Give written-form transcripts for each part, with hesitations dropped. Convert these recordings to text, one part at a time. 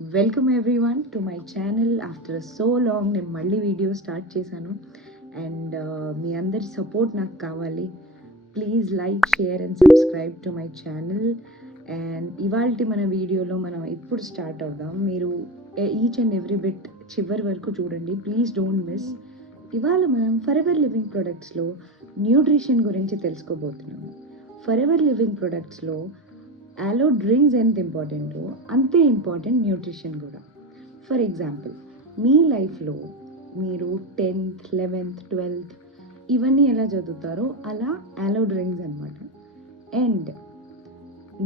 Welcome everyone to my channel. After so long నేను మళ్ళీ video start చేశాను and మీ అందరి సపోర్ట్ నాకు కావాలి. Please like, share and subscribe to my channel. And ఇవాళ మన వీడియోలో మనం ఇప్పుడు స్టార్ట్ అవుదాం. మీరు ఈచ్ అండ్ ఎవ్రీ బిట్ చివరి వరకు చూడండి, ప్లీజ్ డోంట్ మిస్. ఇవాళ మనం ఫరెవర్ లివింగ్ ప్రొడక్ట్స్లో న్యూట్రిషన్ గురించి తెలుసుకోబోతున్నాము. ఫరెవర్ లివింగ్ ప్రొడక్ట్స్లో ఆలో డ్రింక్స్ ఎంత ఇంపార్టెంటో అంతే ఇంపార్టెంట్ న్యూట్రిషన్ కూడా. ఫర్ ఎగ్జాంపుల్, మీ లైఫ్లో మీరు 10th, 11th, 12th ఇవన్నీ ఎలా చదువుతారో అలా ఆలో డ్రింక్స్ అనమాట. అండ్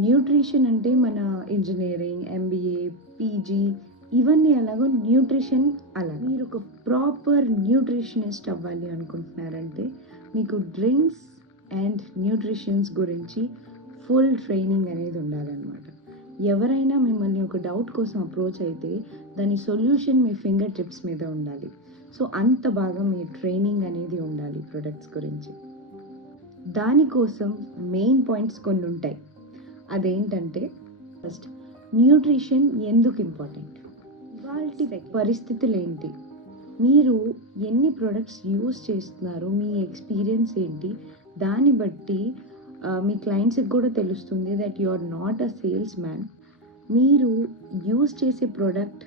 న్యూట్రిషన్ అంటే మన ఇంజనీరింగ్, ఎంబీఏ, పీజీ ఇవన్నీ ఎలాగో న్యూట్రిషన్ అలా. మీరు ఒక ప్రాపర్ న్యూట్రిషనిస్ట్ అవ్వాలి అనుకుంటున్నారంటే మీకు డ్రింక్స్ అండ్ న్యూట్రిషన్స్ గురించి ఫుల్ ట్రైనింగ్ అనేది ఉండాలన్నమాట. ఎవరైనా మిమ్మల్ని ఒక డౌట్ కోసం అప్రోచ్ అయితే దాని సొల్యూషన్ మీ ఫింగర్ టిప్స్ మీద ఉండాలి. సో అంత బాగా మీ ట్రైనింగ్ అనేది ఉండాలి ప్రొడక్ట్స్ గురించి. దానికోసం మెయిన్ పాయింట్స్ కొన్ని ఉంటాయి. అదేంటంటే, ఫస్ట్, న్యూట్రిషన్ ఎందుకు ఇంపార్టెంట్, ఇవాళ పరిస్థితులు ఏంటి, మీరు ఎన్ని ప్రొడక్ట్స్ యూస్ చేస్తున్నారు, మీ ఎక్స్పీరియన్స్ ఏంటి, దాన్ని బట్టి మీ క్లయింట్స్కి కూడా తెలుస్తుంది that you are not a salesman. మీరు యూస్ చేసే ప్రోడక్ట్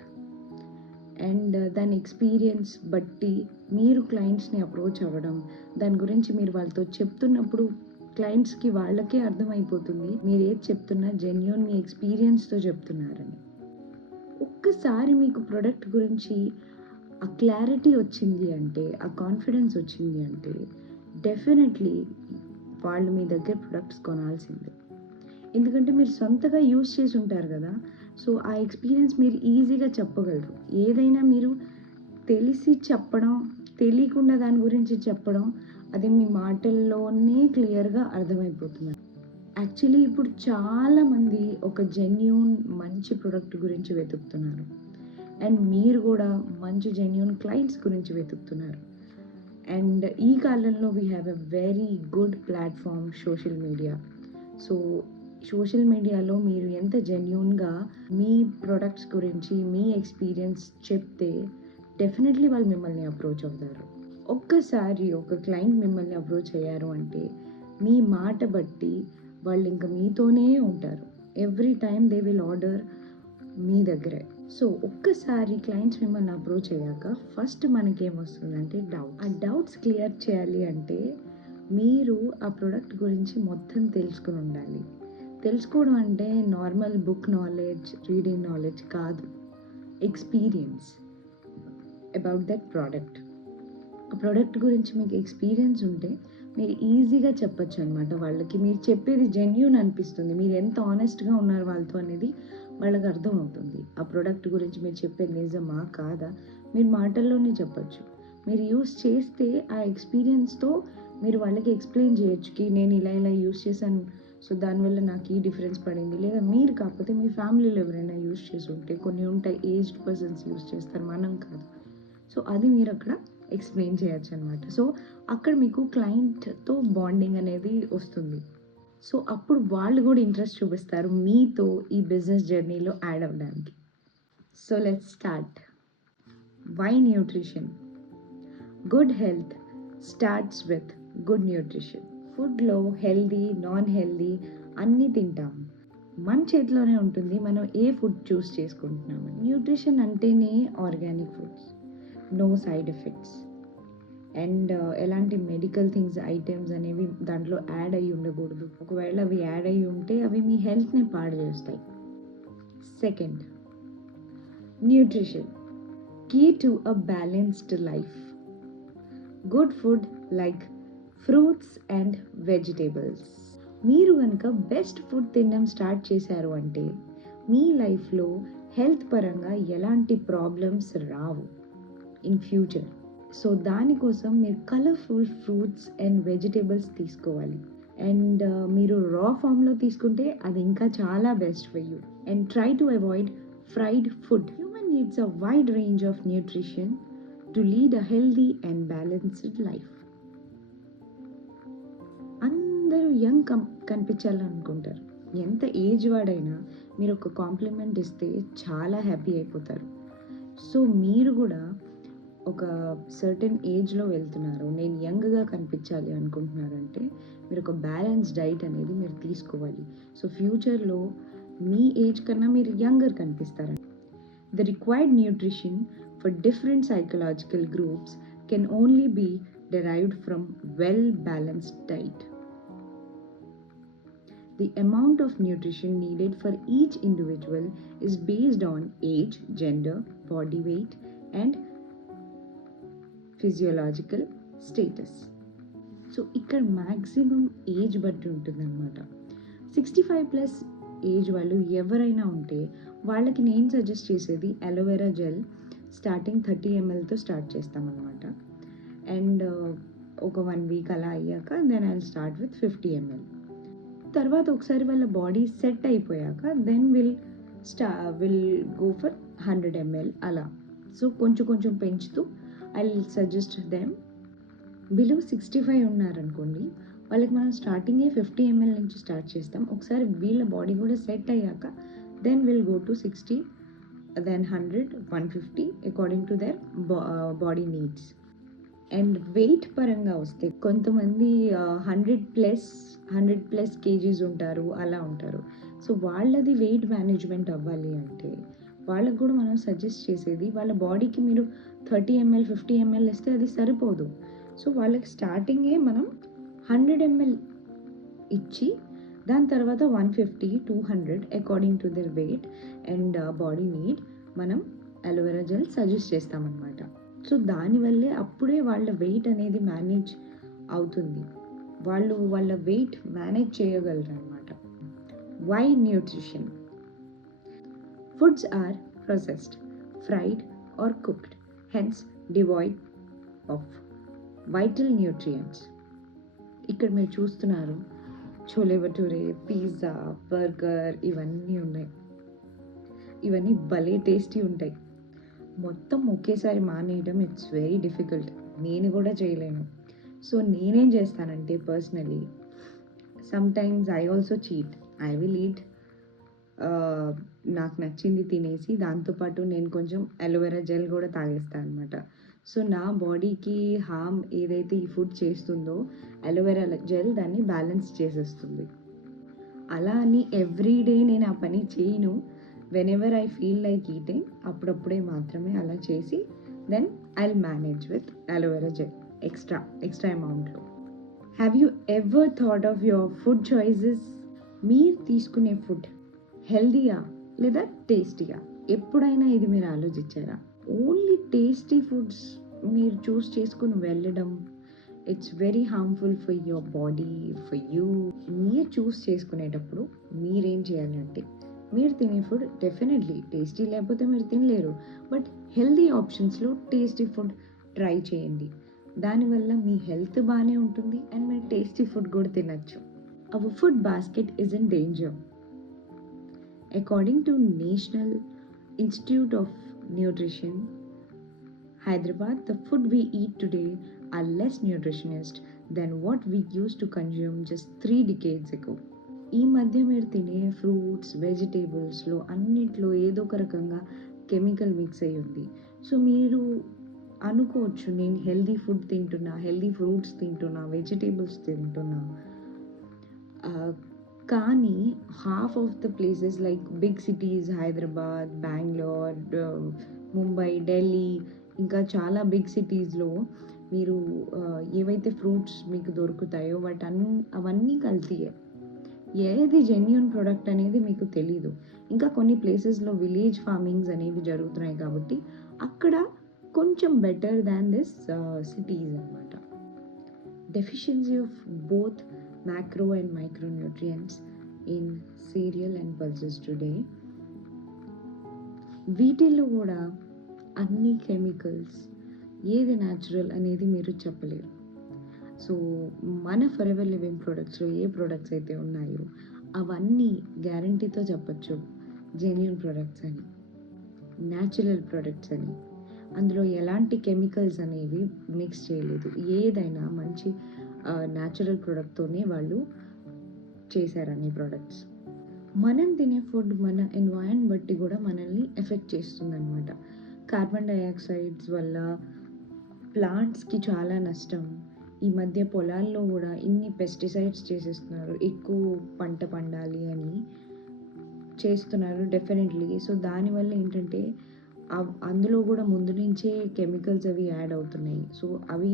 అండ్ దాని ఎక్స్పీరియన్స్ బట్టి మీరు క్లయింట్స్ని అప్రోచ్ అవ్వడం, దాని గురించి మీరు వాళ్ళతో చెప్తున్నప్పుడు క్లయింట్స్కి వాళ్ళకే అర్థమైపోతుంది మీరు ఏది చెప్తున్నా జెన్యూన్ మీ ఎక్స్పీరియన్స్తో చెప్తున్నారని. ఒక్కసారి మీకు ప్రోడక్ట్ గురించి ఆ క్లారిటీ వచ్చింది అంటే, ఆ కాన్ఫిడెన్స్ వచ్చింది అంటే డెఫినెట్లీ వాళ్ళు మీ దగ్గర ప్రొడక్ట్స్ కొనాల్సిందే. ఎందుకంటే మీరు సొంతగా యూజ్ చేసి ఉంటారు కదా. సో ఆ ఎక్స్పీరియన్స్ మీరు ఈజీగా చెప్పగలరు. ఏదైనా మీరు తెలిసి చెప్పడం, తెలియకుండా దాని గురించి చెప్పడం, అది మీ మాటల్లోనే క్లియర్గా అర్థమైపోతుంది. యాక్చువల్లీ ఇప్పుడు చాలామంది ఒక జెన్యూన్ మంచి ప్రోడక్ట్ గురించి వెతుకుతున్నారు. అండ్ మీరు కూడా మంచి జెన్యూన్ క్లయింట్స్ గురించి వెతుకుతున్నారు. అండ్ ఈ కాలంలో we have a very good platform social media. So social మీడియాలో మీరు ఎంత జెన్యూన్గా మీ ప్రొడక్ట్స్ గురించి మీ ఎక్స్పీరియన్స్ చెప్తే డెఫినెట్లీ వాళ్ళు మిమ్మల్ని అప్రోచ్ అవుతారు. ఒక్కసారి ఒక క్లయింట్ మిమ్మల్ని అప్రోచ్ అయ్యారు అంటే మీ మాట బట్టి వాళ్ళు ఇంకా మీతోనే ఉంటారు. Every time they will order మీ దగ్గరే. సో ఒక్కసారి క్లయింట్స్ మిమ్మల్ని అప్రోచ్ అయ్యాక ఫస్ట్ మనకేమొస్తుందంటే డౌట్. ఆ డౌట్స్ క్లియర్ చేయాలి అంటే మీరు ఆ ప్రోడక్ట్ గురించి మొత్తం తెలుసుకుని ఉండాలి. తెలుసుకోవడం అంటే normal book knowledge, reading knowledge కాదు, ఎక్స్పీరియన్స్ అబౌట్ దట్ ప్రోడక్ట్. ఆ ప్రోడక్ట్ గురించి మీకు ఎక్స్పీరియన్స్ ఉంటే మీరు ఈజీగా చెప్పచ్చు అనమాట వాళ్ళకి. మీరు చెప్పేది జెన్యూన్ అనిపిస్తుంది, మీరు ఎంత ఆనెస్ట్గా ఉన్నారు వాళ్ళతో అనేది వాళ్ళకి అర్థమవుతుంది. ఆ ప్రోడక్ట్ గురించి మీరు చెప్పేది నిజమా కాదా మీరు మాటల్లోనే చెప్పచ్చు. మీరు యూస్ చేస్తే ఆ ఎక్స్పీరియన్స్తో మీరు వాళ్ళకి ఎక్స్ప్లెయిన్ చేయొచ్చు నేను ఇలా ఇలా యూస్ చేశాను, సో దానివల్ల నాకు ఈ డిఫరెన్స్ పడింది. లేదా మీరు కాకపోతే మీ ఫ్యామిలీలో ఎవరైనా యూస్ చేసి ఉంటే, కొన్ని ఉంటాయి ఏజ్డ్ పర్సన్స్ యూస్ చేస్తారు, మనం కాదు. సో అది మీరు అక్కడ ఎక్స్ప్లెయిన్ చేయొచ్చు అనమాట. సో అక్కడ మీకు క్లయింట్తో బాండింగ్ అనేది వస్తుంది. సో అప్పుడు వాళ్ళు కూడా ఇంట్రెస్ట్ చూపిస్తారు మీతో ఈ బిజినెస్ జర్నీలో యాడ్ అవ్వడానికి. So let's start. Why nutrition? Good health starts with good nutrition. ఫుడ్లో హెల్దీ, నాన్ హెల్దీ అన్నీ తింటాం. మన చేతిలోనే ఉంటుంది మనం ఏ ఫుడ్ చూస్ చేసుకుంటున్నామని. న్యూట్రిషన్ అంటేనే organic foods, no side effects and ఎలాంటి మెడికల్ థింగ్స్, ఐటమ్స్ అనేవి దాంట్లో యాడ్ అయ్యి ఉండకూడదు. ఒకవేళ అవి యాడ్ అయ్యి ఉంటే అవి మీ హెల్త్ని పాడు చేస్తాయి. Second, nutrition key to a balanced life. Good food like fruits and vegetables. మీరు కనుక బెస్ట్ ఫుడ్ తినడం స్టార్ట్ చేశారు అంటే మీ లైఫ్లో హెల్త్ పరంగా ఎలాంటి problems Rao in future. So దానికోసం మీరు కలర్ఫుల్ ఫ్రూట్స్ అండ్ వెజిటేబుల్స్ తీసుకోవాలి. అండ్ మీరు రా ఫామ్లో తీసుకుంటే అది ఇంకా చాలా best for you. And try to avoid fried food. Human needs a wide range of nutrition to lead a healthy and balanced life. అందరూ యంగ్ కనిపించాలని అనుకుంటారు, ఎంత ఏజ్ వాడైనా మీరు ఒక కాంప్లిమెంట్ ఇస్తే చాలా హ్యాపీ అయిపోతారు. సో మీరు కూడా ఒక సర్టెన్ ఏజ్లో వెళ్తున్నారు, నేను యంగ్గా కనిపించాలి అనుకుంటున్నారంటే మీరు ఒక బ్యాలెన్స్ డైట్ అనేది మీరు తీసుకోవాలి. సో ఫ్యూచర్లో మీ ఏజ్ కన్నా మీరు యంగర్ కనిపిస్తారు. The required nutrition for different psychological groups can only be derived from well-balanced diet. The amount of nutrition needed for each individual is based on age, gender, body weight, and physiological status. So ఇక్కడ maximum age బట్టి ఉంటుందన్నమాట. 65+ age వాళ్ళు ఎవరైనా ఉంటే వాళ్ళకి నేను suggest చేసేది aloe vera gel starting 30 mlతో స్టార్ట్ చేస్తామన్నమాట. అండ్ ఒక 1 వీక్ అలా అయ్యాక then I start with 50 ml. తర్వాత ఒకసారి వాళ్ళ బాడీ సెట్ అయిపోయాక then will go for 100 ml అలా. సో కొంచెం కొంచెం పెంచుతూ ఐ సజెస్ట్ దెమ్. బిలో 65 ఉన్నారనుకోండి, వాళ్ళకి మనం స్టార్టింగే 50 ml నుంచి స్టార్ట్ చేస్తాం. ఒకసారి వీళ్ళ బాడీ కూడా సెట్ అయ్యాక then will go to 60, then 100, 150 according to their body needs. And weight పరంగా వస్తే కొంతమంది 100+ కేజీస్ ఉంటారు, అలా ఉంటారు. సో వాళ్ళది వెయిట్ మేనేజ్మెంట్ అవ్వాలి అంటే వాళ్ళకు కూడా మనం సజెస్ట్ చేసేది వాళ్ళ బాడీకి మీరు 30 ml 50 ml ఇస్తే అది సరిపోదు. సో వాళ్ళకి స్టార్టింగే మనం 100 ml ఇచ్చి దాని తర్వాత 150, 200 according to their weight and body need మనం అలోవెరా జెల్ సజెస్ట్ చేస్తామన్నమాట. సో దానివల్లే అప్పుడే వాళ్ళ వెయిట్ అనేది మేనేజ్ అవుతుంది, వాళ్ళు వాళ్ళ వెయిట్ మేనేజ్ చేయగలరు అనమాట. Why nutrition? Foods are processed, fried or cooked, hence devoid of vital nutrients. ఇక్కడ మీరు చూస్తున్నారు చోలే భటూరే, పిజ్జా, బర్గర్ ఇవన్నీ ఉన్నాయి. ఇవన్నీ భలే టేస్టీ ఉంటాయి. మొత్తం ఒకేసారి మానేయడం ఇట్స్ వెరీ డిఫికల్ట్, నేను కూడా చేయలేను. సో నేనేం చేస్తానంటే personally sometimes I also cheat. I will eat నాకు నచ్చింది తినేసి దాంతోపాటు నేను కొంచెం అలోవెరా జెల్ కూడా తాగేస్తాను అనమాట. సో నా బాడీకి హార్మ్ ఏదైతే ఈ ఫుడ్ చేస్తుందో అలోవెరా జెల్ దాన్ని బ్యాలెన్స్ చేసేస్తుంది. అలా అని ఎవ్రీడే నేను ఆ పని చేయను. Whenever I feel like eating అప్పుడప్పుడే మాత్రమే అలా చేసి then I will manage with aloe vera gel extra అమౌంట్లో. Have you ever thought of your food choices? మీరు తీసుకునే ఫుడ్ హెల్దీయా లేదా టేస్టీగా? ఎప్పుడైనా ఇది మీరు ఆలోచించారా? ఓన్లీ టేస్టీ ఫుడ్స్ మీరు చూస్ చేసుకుని వెళ్ళడం it's very harmful for your body, for you. మీరు చూస్ చేసుకునేటప్పుడు మీరేం చేయాలంటే మీరు తినే ఫుడ్ డెఫినెట్లీ టేస్టీ లేకపోతే మీరు తినలేరు, బట్ హెల్దీ ఆప్షన్స్లో టేస్టీ ఫుడ్ ట్రై చేయండి. దానివల్ల మీ హెల్త్ బాగానే ఉంటుంది అండ్ మీరు టేస్టీ ఫుడ్ కూడా తినచ్చు. Our food basket is in danger. According to National Institute of Nutrition, Hyderabad, the food we eat today are less nutritionist than what we used to consume just 3 decades ago. ఈ మధ్య మీరు తినే fruits, వెజిటేబుల్స్లో అన్నిట్లో ఏదో ఒక రకంగా chemical mix అయ్యి ఉంది. సో మీరు అనుకోవచ్చు నేను హెల్దీ ఫుడ్ తింటున్నా, హెల్దీ ఫ్రూట్స్ తింటున్నా, వెజిటేబుల్స్ తింటున్నా, కానీ half of the places like big cities Hyderabad, Bengaluru, Mumbai, Delhi ఇంకా చాలా బిగ్ సిటీస్లో మీరు ఏవైతే ఫ్రూట్స్ మీకు దొరుకుతాయో అవన్నీ కల్తీయే. ఏది జెన్యూన్ ప్రోడక్ట్ అనేది మీకు తెలీదు. ఇంకా కొన్ని ప్లేసెస్లో విలేజ్ ఫార్మింగ్స్ అనేవి జరుగుతున్నాయి కాబట్టి అక్కడ కొంచెం బెటర్ దాన్ దిస్ సిటీస్ అన్నమాట. Deficiency of both macro and micronutrients in cereal and pulses today. వీటిల్లో కూడా అన్ని కెమికల్స్, ఏది న్యాచురల్ అనేది మీరు చెప్పలేరు. సో మన ఫరెవర్ లివింగ్ ప్రొడక్ట్స్లో ఏ ప్రొడక్ట్స్ అయితే ఉన్నాయో అవన్నీ గ్యారంటీతో చెప్పచ్చు జెన్యూన్ ప్రొడక్ట్స్ అని, న్యాచురల్ ప్రొడక్ట్స్ అని. అందులో ఎలాంటి కెమికల్స్ అనేవి మిక్స్ చేయలేదు. ఏదైనా మంచి న్యాచురల్ ప్రోడక్ట్తోనే వాళ్ళు చేశారు అన్ని ప్రోడక్ట్స్. మనం తినే ఫుడ్ మన ఎన్వైరన్మెంట్ బట్టి కూడా మనల్ని ఎఫెక్ట్ చేస్తుందన్నమాట. కార్బన్ డయాక్సైడ్స్ వల్ల ప్లాంట్స్‌కి చాలా నష్టం. ఈ మధ్య పొలాల్లో గూడా ఇన్ని పెస్టిసైడ్స్ చేసేస్తున్నారు. ఎక్కువ పంట పండాలి అని చేస్తున్నారు డెఫినెట్‌లీ. సో, దానివల్ల ఏంటంటే అందులో గూడా ముందు నుంచే కెమికల్స్ అవి యాడ్ అవుతున్నాయి. సో, అవి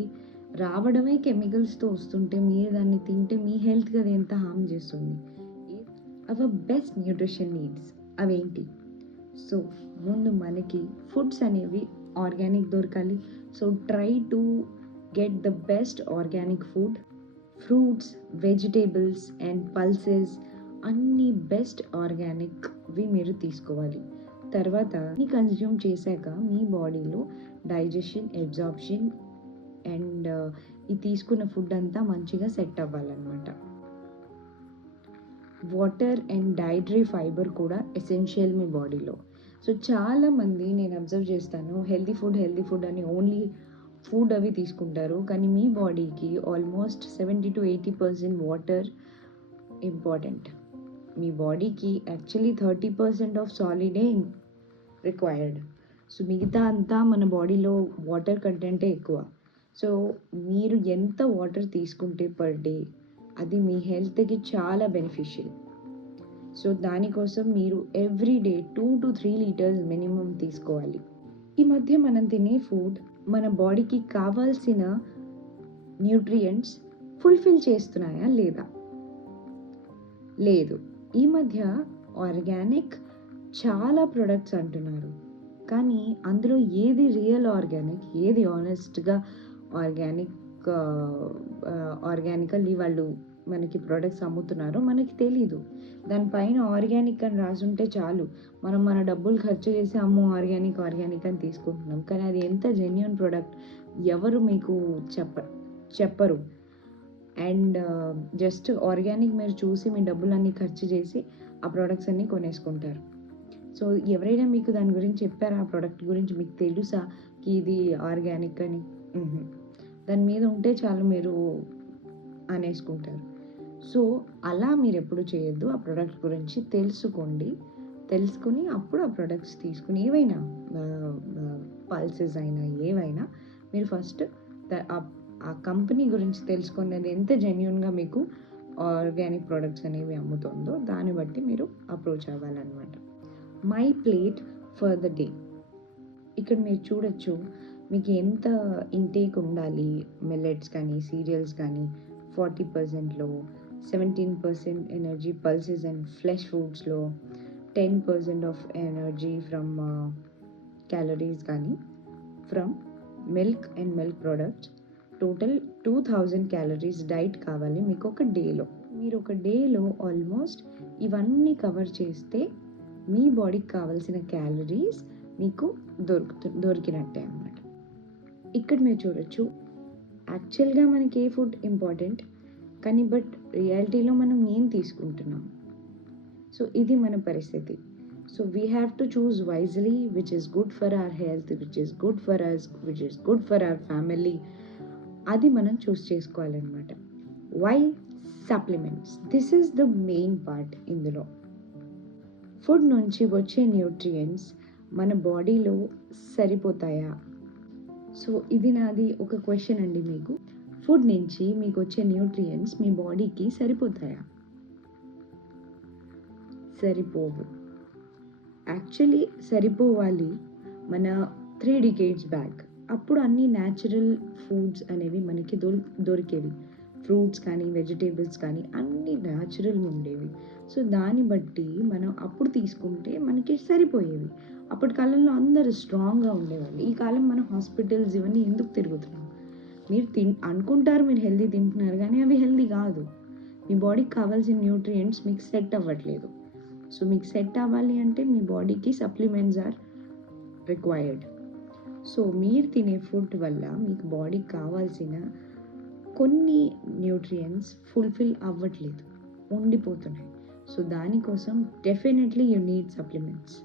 రావడమే కెమికల్స్‌తో వస్తుంటే మీరు దాన్ని తింటే మీ హెల్త్‌కి అది ఎంత హార్మ్ చేస్తుంది. అవర్ బెస్ట్ న్యూట్రిషన్ నీడ్స్ అవేంటి? సో, ముందు మనకి ఫుడ్స్ అనేవి ఆర్గానిక్ దొరకాలి. So, try to get the best organic food. Fruits, vegetables and pulses అన్నీ బెస్ట్ ఆర్గానిక్‌వి మీరు తీసుకోవాలి. తర్వాత ఇన్ని కన్జ్యూమ్ చేశాక మీ బాడీలో డైజెషన్, అబ్జార్ప్షన్ అండ్ ఈ తీసుకున్న ఫుడ్ అంతా మంచిగా సెట్ అవ్వాలన్నమాట. వాటర్ అండ్ డైటరీ ఫైబర్ కూడా ఎసెన్షియల్ మీ బాడీలో. సో, చాలామంది నేను అబ్జర్వ్ చేస్తాను హెల్తీ ఫుడ్ అని ఓన్లీ ఫుడ్ అవి తీసుకుంటారు. కానీ మీ బాడీకి ఆల్మోస్ట్ 70-80% వాటర్ ఇంపార్టెంట్. మీ బాడీకి యాక్చువల్లీ 30% ఆఫ్ సాలిడే రిక్వైర్డ్. సో, మిగతా అంతా మన బాడీలో వాటర్ కంటెంటే ఎక్కువ. సో, మీరు ఎంత వాటర్ తీసుకుంటే పర్ డే అది మీ హెల్త్‌కి చాలా బెనిఫిషియల్. సో, దానికోసం మీరు ఎవ్రీ డే 2-3 లీటర్స్ మినిమమ్ తీసుకోవాలి. ఈ మధ్య మనం తినే ఫుడ్ మన బాడీకి కావాల్సిన న్యూట్రియంట్స్ ఫుల్ఫిల్ చేస్తున్నాయా లేదా? లేదు. ఈ మధ్య ఆర్గానిక్ చాలా ప్రొడక్ట్స్ అంటున్నారు. కానీ అందులో ఏది రియల్ ఆర్గానిక్, ఏది ఆనెస్ట్‌గా ఆర్గానిక్ ఆర్గానికల్లీ వాళ్ళు మనకి ప్రొడక్ట్స్ అమ్ముతున్నారో మనకి తెలీదు. దానిపైన ఆర్గానిక్ అని రాసుంటే చాలు. మనం మన డబ్బులు ఖర్చు చేసి అమ్మో! ఆర్గానిక్ అని తీసుకుంటున్నాం. కానీ అది ఎంత జెన్యూన్ ప్రొడక్ట్ ఎవరు మీకు చెప్పరు. అండ్ జస్ట్ ఆర్గానిక్ మీరు చూసి మీ డబ్బులన్నీ ఖర్చు చేసి ఆ ప్రొడక్ట్స్ అన్నీ కొనేసుకుంటారు. సో, ఎవరైనా మీకు దాని గురించి చెప్పారా? ఆ ప్రొడక్ట్ గురించి మీకు తెలుసా? ఇది ఆర్గానిక్ అని? హుహు. దాని మీద ఉంటే చాలు మీరు అనేసుకుంటారు. సో, అలా మీరెప్పుడు చేయొద్దు. ఆ ప్రొడక్ట్ గురించి తెలుసుకోండి. తెలుసుకొని అప్పుడు ఆ ప్రొడక్ట్స్ తీసుకొని ఏవైనా పల్సెస్ అయినా ఏవైనా మీరు ఫస్ట్ ఆ కంపెనీ గురించి తెలుసుకోండి. అది ఎంత జెన్యూన్‌గా మీకు ఆర్గానిక్ ప్రొడక్ట్స్ అనేవి అమ్ముతుందో దాన్ని బట్టి మీరు అప్రోచ్ అవ్వాలన్నమాట. My plate for the day. ఇక్కడ మీరు చూడొచ్చు మీకు ఎంత ఇంటేక్ ఉండాలి. మిల్లెట్స్ కానీ, సీరియల్స్ కానీ 40%లో, 17% ఎనర్జీ పల్సెస్ అండ్ ఫ్లెష్ ఫుడ్స్‌లో, 10% ఆఫ్ ఎనర్జీ ఫ్రమ్ క్యాలరీస్ కానీ, from milk and milk products. Total 2000 calories diet కావాలి మీకు ఒక డేలో. మీరు ఒక డేలో ఆల్మోస్ట్ ఇవన్నీ కవర్ చేస్తే మీ బాడీకి కావాల్సిన క్యాలరీస్ మీకు దొరికినట్టే అన్నమాట. ఇక్కడ మీరు చూడొచ్చు యాక్చువల్‌గా మనకి ఏ ఫుడ్ ఇంపార్టెంట్ కానీ బట్ రియాలిటీలో మనం ఏం తీసుకుంటున్నాం. సో, ఇది మన పరిస్థితి. So, we have to choose wisely which is good for our health, which is good for us, which is good for our family. అది మనం చూస్ చేసుకోవాలన్నమాట. Why? Supplements. This is the main part ఇందులో. Food నుంచి వచ్చే nutrients మన బాడీలో సరిపోతాయా? So, ఇది నాది ఒక క్వెషన్ అండి మీకు. ఫుడ్ నుంచి మీకు వచ్చే న్యూట్రియంట్స్ మీ బాడీకి సరిపోతాయా? సరిపోవు. యాక్చువల్లీ సరిపోవాలి మన 3 డికేడ్స్ బ్యాక్. అప్పుడు అన్ని న్యాచురల్ ఫుడ్స్ అనేవి మనకి దొరికేవి. ఫ్రూట్స్ కానీ, వెజిటేబుల్స్ కానీ అన్నీ న్యాచురల్‌గా ఉండేవి. సో, దాన్ని బట్టి మనం అప్పుడు తీసుకుంటే మనకి సరిపోయేవి. అప్పటి కాలంలో అందరూ స్ట్రాంగ్‌గా ఉండేవాళ్ళు. ఈ కాలం మనం హాస్పిటల్స్ ఇవన్నీ ఎందుకు తిరుగుతున్నాం? మీరు అనుకుంటారు మీరు హెల్తీ తింటున్నారు కానీ అవి హెల్తీ కాదు. మీ బాడీకి కావాల్సిన న్యూట్రియంట్స్ మీకు సెట్ అవ్వట్లేదు. సో, మీకు సెట్ అవ్వాలి అంటే మీ బాడీకి సప్లిమెంట్స్ ఆర్ రిక్వైర్డ్. సో, మీరు తినే ఫుడ్ వల్ల మీకు బాడీకి కావాల్సిన కొన్ని న్యూట్రియంట్స్ ఫుల్ఫిల్ అవ్వట్లేదు, ఉండిపోతున్నాయి. సో, దానికోసం definitely you need supplements.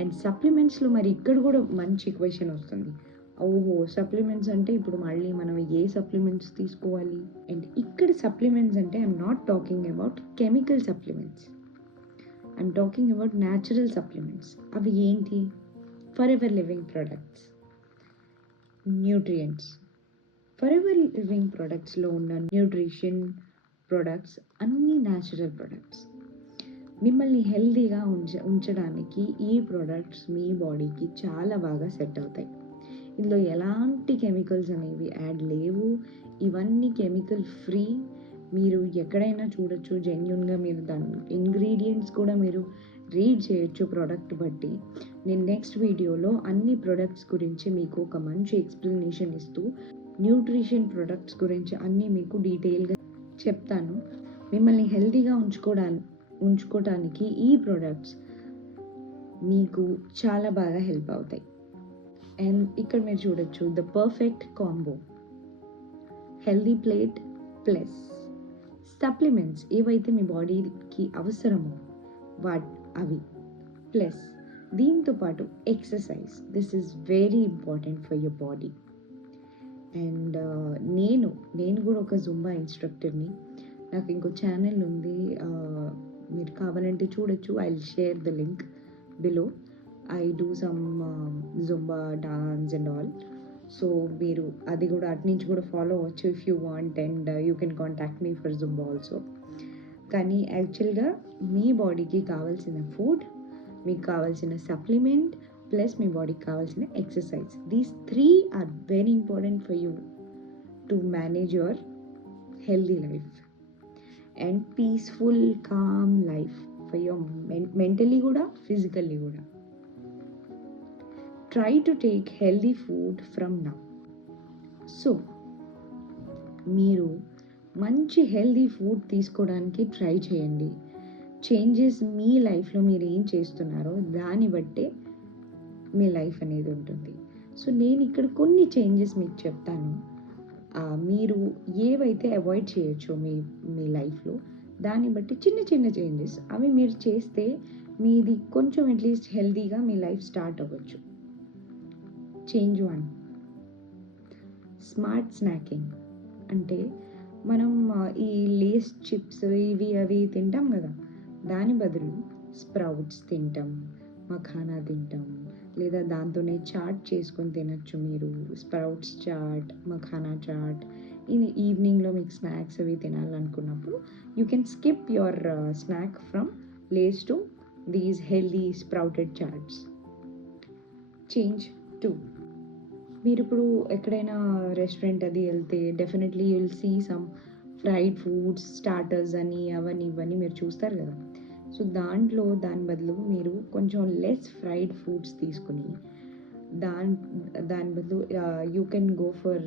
And సప్లిమెంట్స్‌లో మరి ఇక్కడ కూడా మంచి క్వెషన్ వస్తుంది. ఓహో! సప్లిమెంట్స్ అంటే ఇప్పుడు మళ్ళీ మనం ఏ సప్లిమెంట్స్ తీసుకోవాలి? అండ్ ఇక్కడ సప్లిమెంట్స్ అంటే I'm not talking about chemical supplements. I'm talking about natural supplements. అవి ఏంటి? For ever living products, nutrients. For ever living ప్రొడక్ట్స్లో ఉన్న న్యూట్రిషన్ ప్రొడక్ట్స్ అన్నీ న్యాచురల్ ప్రొడక్ట్స్. మిమ్మల్ని హెల్తీగా ఉంచడానికి ఈ ప్రొడక్ట్స్ మీ బాడీకి చాలా బాగా సెట్ అవుతాయి. ఇందులో ఎలాంటి కెమికల్స్ అనేవి యాడ్ లేవు. ఇవన్నీ కెమికల్ ఫ్రీ. మీరు ఎక్కడైనా చూడొచ్చు, జెన్యున్గా మీరు దాని ఇంగ్రీడియంట్స్ కూడా మీరు రీడ్ చేయొచ్చు ప్రోడక్ట్ బట్టి. నేను నెక్స్ట్ వీడియోలో అన్ని ప్రొడక్ట్స్ గురించి మీకు ఒక మంచి ఎక్స్ప్లెనేషన్ ఇస్తూ న్యూట్రిషన్ ప్రొడక్ట్స్ గురించి అన్నీ మీకు డీటెయిల్గా చెప్తాను. మిమ్మల్ని హెల్తీగా ఉంచుకోవడానికి ఈ ప్రొడక్ట్స్ మీకు చాలా బాగా హెల్ప్ అవుతాయి. అండ్ ఇక్కడ మీరు చూడొచ్చు, the perfect combo, healthy plate plus supplements ఏవైతే మీ బాడీకి అవసరమో అవి ప్లస్ దీంతో పాటు exercise. This is very important for your body. And నేను కూడా ఒక జుంబా ఇన్స్ట్రక్టర్ని. నాకు ఇంకో ఛానల్ ఉంది, మీరు కావాలంటే చూడొచ్చు. I will share the link below. I do some Zumba dance and all. So మీరు అది కూడా అటు నుంచి కూడా ఫాలో అవ్వచ్చు if you want. And you can contact me for Zumba also. కానీ యాక్చువల్గా మీ బాడీకి కావాల్సిన ఫుడ్, మీకు కావాల్సిన సప్లిమెంట్ ప్లస్ మీ బాడీకి కావాల్సిన exercise, these 3 are very important for you to manage your healthy life and peaceful calm life for your mentally కూడా ఫిజికల్లీ కూడా. Try to take healthy food from now. So మీరు మంచి healthy food తీసుకోవడానికి try చేయండి. Changes మీ లైఫ్లో మీరు ఏం చేస్తున్నారో దాన్ని బట్టే మీ లైఫ్ అనేది ఉంటుంది. సో నేను ఇక్కడ కొన్ని చేంజెస్ మీకు చెప్తాను. మీరు ఏవైతే అవాయిడ్ చేయొచ్చో మీ లైఫ్లో, దాన్ని బట్టి చిన్న చిన్న చేంజెస్ అవి మీరు చేస్తే మీది కొంచెం అట్లీస్ట్ హెల్దీగా మీ లైఫ్ స్టార్ట్ అవ్వచ్చు. Change 1, smart snacking. అంటే మనం ఈ లేస్ చిప్స్ ఇవి అవి తింటాం కదా, దాని బదులు స్ప్రౌట్స్ తింటాం, మఖానా తింటాం, లేదా దాంతోనే చాట్ చేసుకొని తినచ్చు. మీరు స్ప్రౌట్స్ చాట్, మఖానా చాట్. ఇది ఈవినింగ్లో మీకు స్నాక్స్ అవి తినాలనుకున్నప్పుడు you can skip your snack from Lay's to these healthy sprouted chaats. Change 2, మీరు ఇప్పుడు ఎక్కడైనా రెస్టారెంట్ అది వెళ్తే definitely you will see some fried foods, starters అని అవన్నీ ఇవన్నీ మీరు చూస్తారు కదా. సో దాని బదులు మీరు కొంచెం లెస్ ఫ్రైడ్ ఫుడ్స్ తీసుకుని దాని బదులు you can go for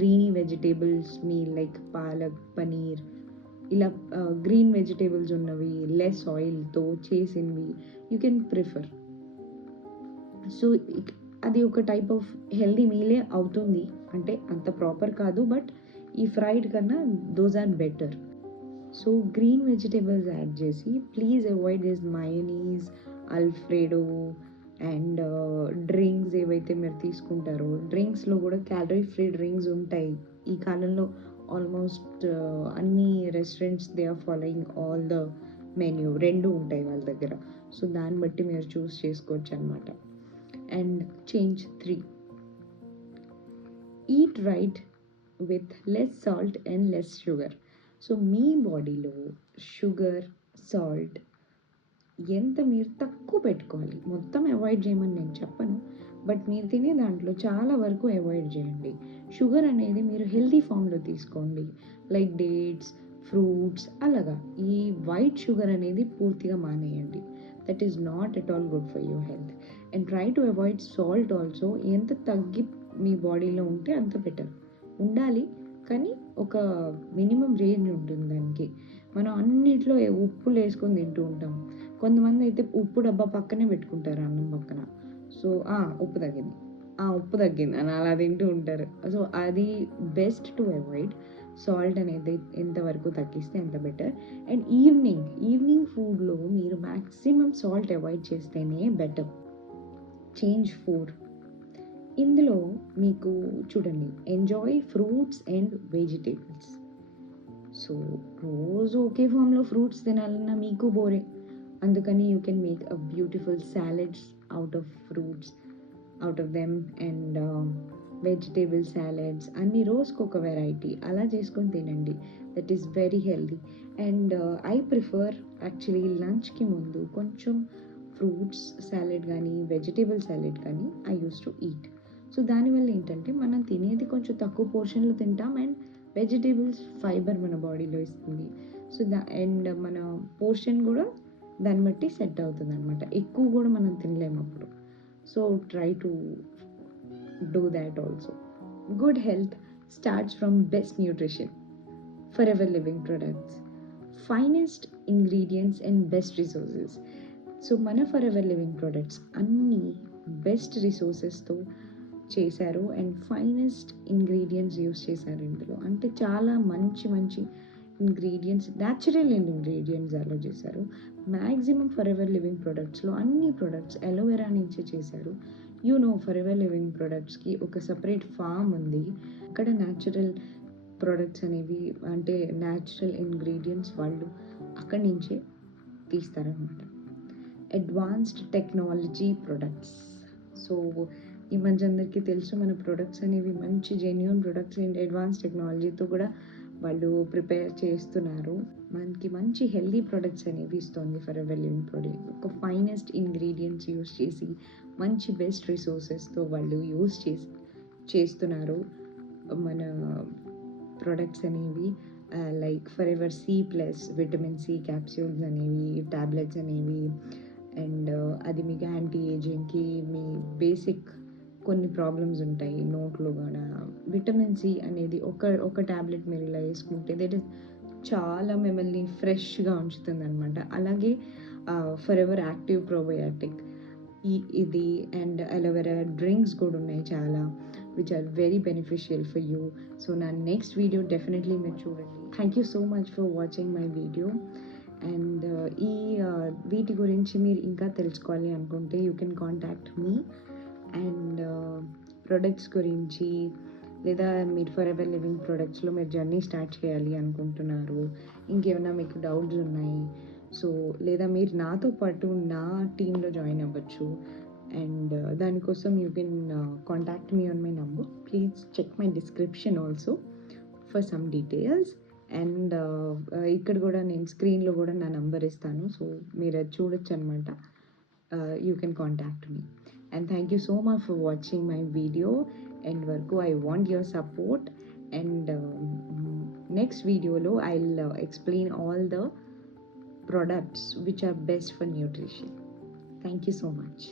greeny vegetables meal like palak, paneer, ఇలా గ్రీన్ వెజిటేబుల్స్ ఉన్నవి లెస్ ఆయిల్తో చేసినవి యూ కెన్ ప్రిఫర్. సో అది ఒక టైప్ ఆఫ్ హెల్దీ మీలే అవుతుంది. అంటే అంత ప్రాపర్ కాదు, బట్ ఈ ఫ్రైడ్ కన్నా those are better. So green vegetables add చేసి please avoid this mayonnaise, alfredo and drinks ఏవైతే మీరు తీసుకుంటారో. డ్రింక్స్లో కూడా క్యాలరీ ఫ్రీ డ్రింక్స్ ఉంటాయి ఈ కాలంలో. ఆల్మోస్ట్ అన్ని restaurants they are following all the menu, 2 ఉంటాయి వాళ్ళ దగ్గర. సో దాన్ని బట్టి మీరు చూస్ చేసుకోవచ్చు అనమాట. And change 3, eat right with less salt and less sugar. So మీ బాడీలో షుగర్, సాల్ట్ ఎంత మీరు తక్కువ పెట్టుకోవాలి. మొత్తం అవాయిడ్ చేయమని నేను చెప్పను, బట్ మీరు తినే దాంట్లో చాలా వరకు అవాయిడ్ చేయండి. షుగర్ అనేది మీరు హెల్తీ ఫామ్లో తీసుకోండి, లైక్ డేట్స్, ఫ్రూట్స్ అలాగా. ఈ వైట్ షుగర్ అనేది పూర్తిగా మానేయండి. That is not at all good for your health. And try to avoid salt also. ఎంత తగ్గి మీ బాడీలో ఉంటే అంత బెటర్. ఉండాలి కానీ ఒక మినిమం రేంజ్ ఉంటుంది దానికి. మనం అన్నిట్లో ఉప్పులు వేసుకొని తింటూ ఉంటాం. కొంతమంది అయితే ఉప్పు డబ్బా పక్కనే పెట్టుకుంటారు అన్నం పక్కన. సో ఉప్పు తగ్గింది అని అలా తింటూ ఉంటారు. సో అది బెస్ట్ టు అవాయిడ్. సాల్ట్ అనేది ఎంతవరకు తగ్గిస్తే అంత బెటర్. అండ్ ఈవినింగ్ ఫుడ్లో మీరు మ్యాక్సిమం సాల్ట్ అవాయిడ్ చేస్తేనే బెటర్. చేంజ్ 4, ఇందులో మీకు చూడండి, enjoy fruits and vegetables. So రోజు ఒకే ఫామ్లో ఫ్రూట్స్ తినాలన్నా మీకు బోరే. అందుకని you can make a beautiful salads out of fruits, out of them, and vegetable salads అన్ని రోజుకి ఒక వెరైటీ అలా చేసుకొని తినండి. That is very healthy. And I prefer actually లంచ్కి ముందు కొంచెం ఫ్రూట్స్ సాలెడ్ కానీ వెజిటేబుల్ సాలెడ్ కానీ I use to eat. So దానివల్ల ఏంటంటే మనం తినేది కొంచెం తక్కువ పోర్షన్లో తింటాం, అండ్ వెజిటేబుల్స్ ఫైబర్ మన బాడీలో ఇస్తుంది. సో అండ్ మన పోర్షన్ కూడా దాన్ని బట్టి సెట్ అవుతుంది అనమాట. ఎక్కువ కూడా మనం తినలేము అప్పుడు. So try to do that also. Good health starts from best nutrition. Forever Living products, finest ingredients and best resources. So మన ఫరెవర్ లివింగ్ ప్రొడక్ట్స్ అన్నీ బెస్ట్ రిసోర్సెస్తో చేశారు అండ్ ఫైనెస్ట్ ఇంగ్రీడియంట్స్ యూస్ చేశారు ఇందులో. అంటే చాలా మంచి మంచి ఇంగ్రీడియంట్స్, న్యాచురల్ ఇంగ్రీడియంట్స్ అలో చేశారు. మ్యాక్సిమం ఫరెవర్ లివింగ్ ప్రొడక్ట్స్లో అన్ని ప్రొడక్ట్స్ అలోవెరా నుంచే చేశారు. ఫరెవర్ లివింగ్ ప్రొడక్ట్స్కి ఒక సపరేట్ ఫామ్ ఉంది. అక్కడ న్యాచురల్ ప్రొడక్ట్స్ అనేవి, అంటే న్యాచురల్ ఇంగ్రీడియంట్స్ వాళ్ళు అక్కడి నుంచే తీస్తారనమాట. Advanced technology products. సో ఈ మధ్య అందరికీ తెలుసు మన ప్రొడక్ట్స్ అనేవి మంచి జెన్యూన్ ప్రొడక్ట్స్ అండ్ అడ్వాన్స్ టెక్నాలజీతో కూడా వాళ్ళు ప్రిపేర్ చేస్తున్నారు. మనకి మంచి హెల్దీ ప్రొడక్ట్స్ అనేవి ఇస్తుంది ఫరెవర్ లివింగ్ ప్రొడక్ట్. ఒక ఫైనెస్ట్ ఇంగ్రీడియంట్స్ యూస్ చేసి మంచి బెస్ట్ రిసోర్సెస్తో వాళ్ళు యూస్ చేస్తున్నారు మన ప్రొడక్ట్స్ అనేవి. Like forever C+ vitamin C capsules అనేవి, టాబ్లెట్స్ అనేవి, అండ్ అది మీకు యాంటీ ఏజింగ్కి, మీ బేసిక్ కొన్ని ప్రాబ్లమ్స్ ఉంటాయి నోట్లో కూడా. విటమిన్ C అనేది ఒక ట్యాబ్లెట్ మీరు ఇలా వేసుకుంటే దట్ ఇస్ చాలా మిమ్మల్ని ఫ్రెష్గా ఉంచుతుంది అనమాట. అలాగే ఫరెవర్ యాక్టివ్ ప్రోబయోటిక్ ఇది, అండ్ అలోవెరా డ్రింక్స్ కూడా ఉన్నాయి చాలా, which are very beneficial for you. So నా నెక్స్ట్ వీడియో డెఫినెట్లీ మీరు చూడండి. Thank you so much for watching my video. And వీటి గురించి మీరు ఇంకా తెలుసుకోవాలి అనుకుంటే you can contact me. And products గురించి, లేదా మీరు ఫరెవర్ లివింగ్ ప్రొడక్ట్స్లో మీరు జర్నీ స్టార్ట్ చేయాలి అనుకుంటున్నారు, ఇంకేమైనా మీకు డౌట్స్ ఉన్నాయి, సో లేదా మీరు నాతో పాటు నా టీంలో జాయిన్ అవ్వచ్చు. అండ్ దానికోసం you can contact me on my number. Please check my description also for some details. And ఇక్కడ కూడా నేను స్క్రీన్లో కూడా నా నంబర్ ఇస్తాను, సో మీరు అది చూడొచ్చు అనమాట. You can contact me. And thank you so much for watching my video. And Varku, I want your support. And next video lo I'll explain all the products which are best for nutrition. Thank you so much.